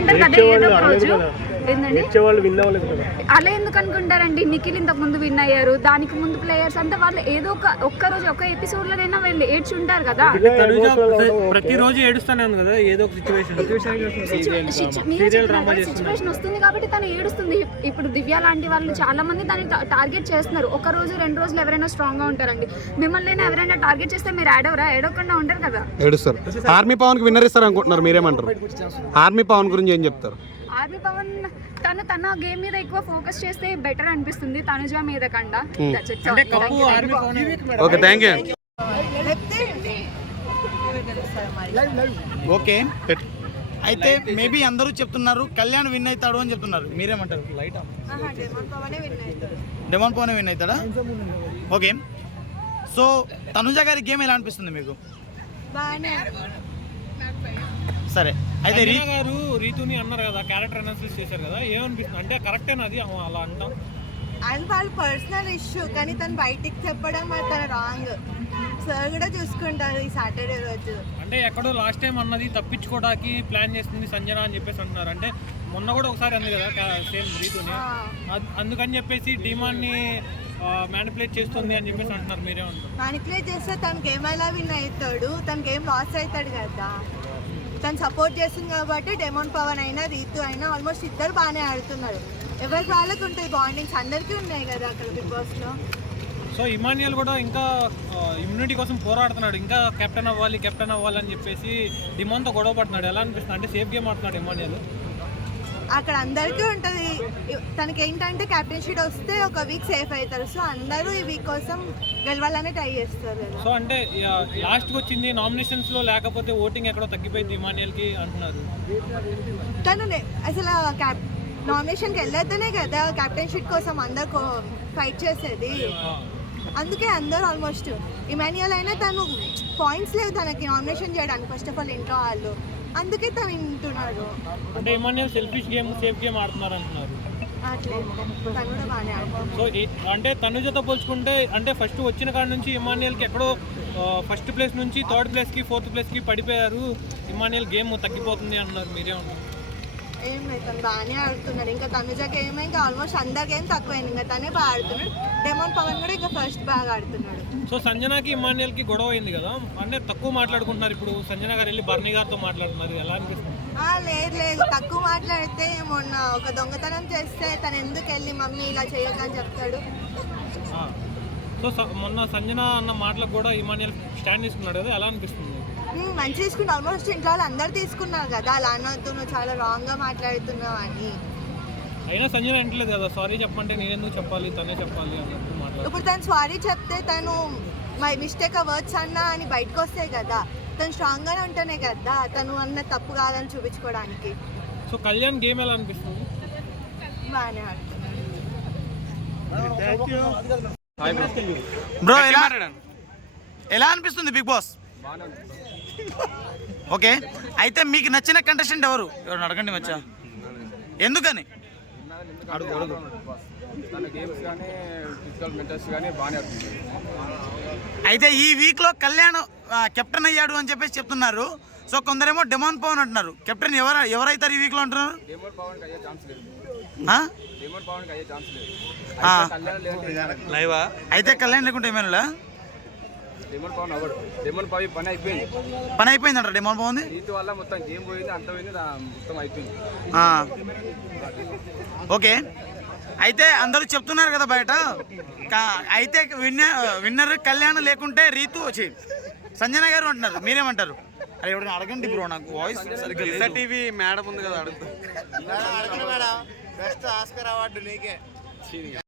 ఉంటారు కదా ఏదో ఒక రోజు. ఏంటండి అలా ఎందుకు అనుకుంటారండి? నిఖిల్ ఇంతకు ముందు విన్ అయ్యారు, దానికి ముందు ప్లేయర్స్ అంతా వాళ్ళు ఏదో ఒక్క రోజు ఒక ఎపిసోడ్ లోనైనా వీళ్ళు ఏడ్చి ఉంటారు కదా. ప్రతిరోజు ఏడుస్తానే ఉంది కదా ఏదో ఒక సిచ్యువేషన్ వస్తుంది కాబట్టి తను ఏడుస్తుంది. ఇప్పుడు దివ్య లాంటి వాళ్ళు చాలా మంది దాన్ని టార్గెట్ చేస్తున్నారు. ఒక రోజు 2 రోజులు ఎవరైనా స్ట్రాంగ్ గా ఉంటారండి. మిమ్మల్ని ఎవరైనా టార్గెట్ చేస్తే మీరు ఏడవకుండా ఉంటారు కదా. ఏడుస్తారు. ఆర్మీ పవన్ కి విన్నర్ ఇస్తారు అనుకుంటున్నారు, మీరేమంటారు? ఆర్మీ పవన్ గురించి ఏం చెప్తారు? ఆర్మీ పవన్ తన గేమ్ మీద ఎక్కువ ఫోకస్ చేస్తే బెటర్ అనిపిస్తుంది, తనుజ మీద కన్నా. Okay, thank you. ఓకే, అయితే మేబీ అందరూ చెప్తున్నారు కళ్యాణ్ విన్ అవుతాడు అని చెప్తున్నారు, మీరేమంటారు? డెమాన్ పవన్ విన్ అవుతాడా? ఓకే, సో తనుజ గారి గేమ్ ఎలా అనిపిస్తుంది మీకు? సరే, అయితే గారు రీతుని అన్నారు కదా, క్యారెక్టర్ అనాలిసిస్ చేశారు కదా, ఏమనిపిస్తుంది? అంటే కరెక్టేనా అది అలా అంటాం? అండ్ వాళ్ళ పర్సనల్ ఇష్యూ, కానీ తను బయటికి చెప్పడం తన రాంగ్. సార్ కూడా చూసుకుంటారు ఈ సాటర్డే రోజు. అంటే ఎక్కడో లాస్ట్ టైం అన్నది తప్పించుకోవడానికి ప్లాన్ చేస్తుంది సంజన అని చెప్పేసి అంటున్నారు. అంటే మొన్న కూడా ఒకసారి అంది కదా సేమ్ రీతుని, అందుకని చెప్పేసి డిమాండ్ని మ్యానిపులేట్ చేస్తుంది అని చెప్పేసి అంటున్నారు, మీరేమంటారు? మ్యానిపులేట్ చేస్తే తన గేమ్ ఎలా విన్ అవుతాడు? తన గేమ్ లాస్ అవుతాడు కదా. తను సపోర్ట్ చేస్తుంది కాబట్టి డెమాన్ పవన్ అయినా రీతు అయినా ఆల్మోస్ట్ ఇద్దరు బాగానే ఆడుతున్నారు. ఎవరికి వాళ్ళకి ఉంటుంది బాండింగ్స్, అందరికీ ఉన్నాయి కదా అక్కడ బిగ్ బాస్లో. సో ఇమాన్యుయల్ కూడా ఇంకా ఇమ్యూనిటీ కోసం పోరాడుతున్నాడు, ఇంకా కెప్టెన్ అవ్వాలి అని చెప్పేసి డిమాండ్తో గొడవ పడుతున్నాడు. ఎలా అనిపిస్తుంది? అంటే సేఫ్ గేమ్ ఆడుతున్నాడు ఇమాన్యుయల్. అక్కడ అందరికీ ఉంటుంది. తనకి ఏంటంటే కెప్టెన్షిప్ వస్తే ఒక వీక్ సేఫ్ అవుతారు. సో అందరూ ఈ వీక్ కోసం గెలవాలని ట్రై చేస్తారు. సో అంటే లాస్ట్కి వచ్చింది నామినేషన్స్లో, లేకపోతే ఓటింగ్ ఎక్కడో తగ్గిపోయింది ఇమాన్యుయల్కి అంటున్నారు. తను అసలు నామినేషన్కి వెళ్ళొద్దనే కదా కెప్టెన్షిప్ కోసం అందరు ఫైట్ చేసేది. అందుకే అందరూ ఆల్మోస్ట్ ఇమాన్యుయల్ అయినా తను పాయింట్స్ లేవు తనకి నామినేషన్ చేయడానికి. ఫస్ట్ ఆఫ్ ఆల్ ఇంట్లో వాళ్ళు, అందుకే తను వింటున్నారు. అంటే Emmanuel selfish game safe game ఆడుతున్నారు అంటున్నారు. సో అంటే తనుజతో పోల్చుకుంటే, అంటే ఫస్ట్ వచ్చిన కాడ నుంచి ఇమాన్యుయల్కి ఎక్కడో ఫస్ట్ ప్లేస్ నుంచి 3rd ప్లేస్కి 4th ప్లేస్కి పడిపోయారు. ఇమాన్యుయల్ గేమ్ తగ్గిపోతుంది అంటున్నారు, మీరేమన్నారు? ఏం లేదు, తను బాగానే ఆడుతున్నాడు. ఇంకా తనుజ గేమ్ ఇంకా ఆల్మోస్ట్ అందరి గేమ్ తక్కువైంది, ఇంకా తనే బాగా ఆడుతున్నాడు. డెమాన్ పవన్ కూడా ఇంకా ఫస్ట్ బాగా ఆడుతున్నాడు. సో సంజనాకి ఇమాన్యుయల్కి గొడవ అయింది కదా, అంటే తక్కువ మాట్లాడుకుంటున్నారు. ఇప్పుడు సంజన గారు వెళ్ళి బర్నీ గారితో మాట్లాడుతున్నారు, ఎలా అనిపిస్తుంది? లేదు, తక్కువ మాట్లాడితే మొన్న ఒక దొంగతనం చేస్తే తను ఎందుకు వెళ్ళి మమ్మీ ఇలా చేయకని చెప్తాడు. సో మొన్న సంజన అన్న మాటలకు కూడా ఇమాన్యుయల్ స్టాండ్ తీసుకున్నాడు కదా, ఎలా అనిపిస్తుంది? మంచి తీసుకున్నా. ఆల్మోస్ట్ ఇంట్లో వాళ్ళు అందరు తీసుకున్నారు కదా, అలా అనొద్దు, నువ్వు చాలా రాంగ్గా మాట్లాడుతున్నావు అని. అయినా సంజన అంటలేదు కదా సారీ చెప్పంటే నేనెందుకు చెప్పాలి, తనే చెప్పాలి అన్నట్టు మాట్లాడు. ఇప్పుడు తను సారీ చెప్తే తను మై మిస్టేక్ అవ్వచ్చు అన్న అని బయటకు వస్తాయి కదా. తను స్ట్రాంగ్గానే ఉంటేనే కదా తను అన్న తప్పు కాదని చూపించుకోవడానికి. సో కళ్యాణ్ గేమ్ ఎలా అనిపిస్తుంది? బాగానే ఆడుతున్నాడు. బ్రో ఎలా అనిపిస్తుంది బిగ్ బాస్? ఓకే, అయితే మీకు నచ్చిన కంటెస్టెంట్ ఎవరు అడగండి మచ్చా, ఎందుకని? అయితే ఈ వీక్లో కళ్యాణ్ కెప్టెన్ అయ్యాడు అని చెప్పేసి చెప్తున్నారు. సో కొందరేమో డెమాన్ పవన్ అంటున్నారు. కెప్టెన్ ఎవరైతారు ఈ వీక్లో అంటున్నారు? అయితే కళ్యాణ్ లేకుంటే ఏమైనా పని అయిపోయిందంట. డెమాన్ పవన్ ఓకే, అయితే అందరూ చెప్తున్నారు కదా బయట, అయితే విన్నర్ కళ్యాణ్ లేకుంటే రీతు వచ్చి సంజన గారు అంటున్నారు, మీరేమంటారు? అరే ఎవరైనా అడగండి బ్రో, నాకు వాయిస్ సరిగ్గా టీవీ మేడం ఉంది కదా, అడుగుతా.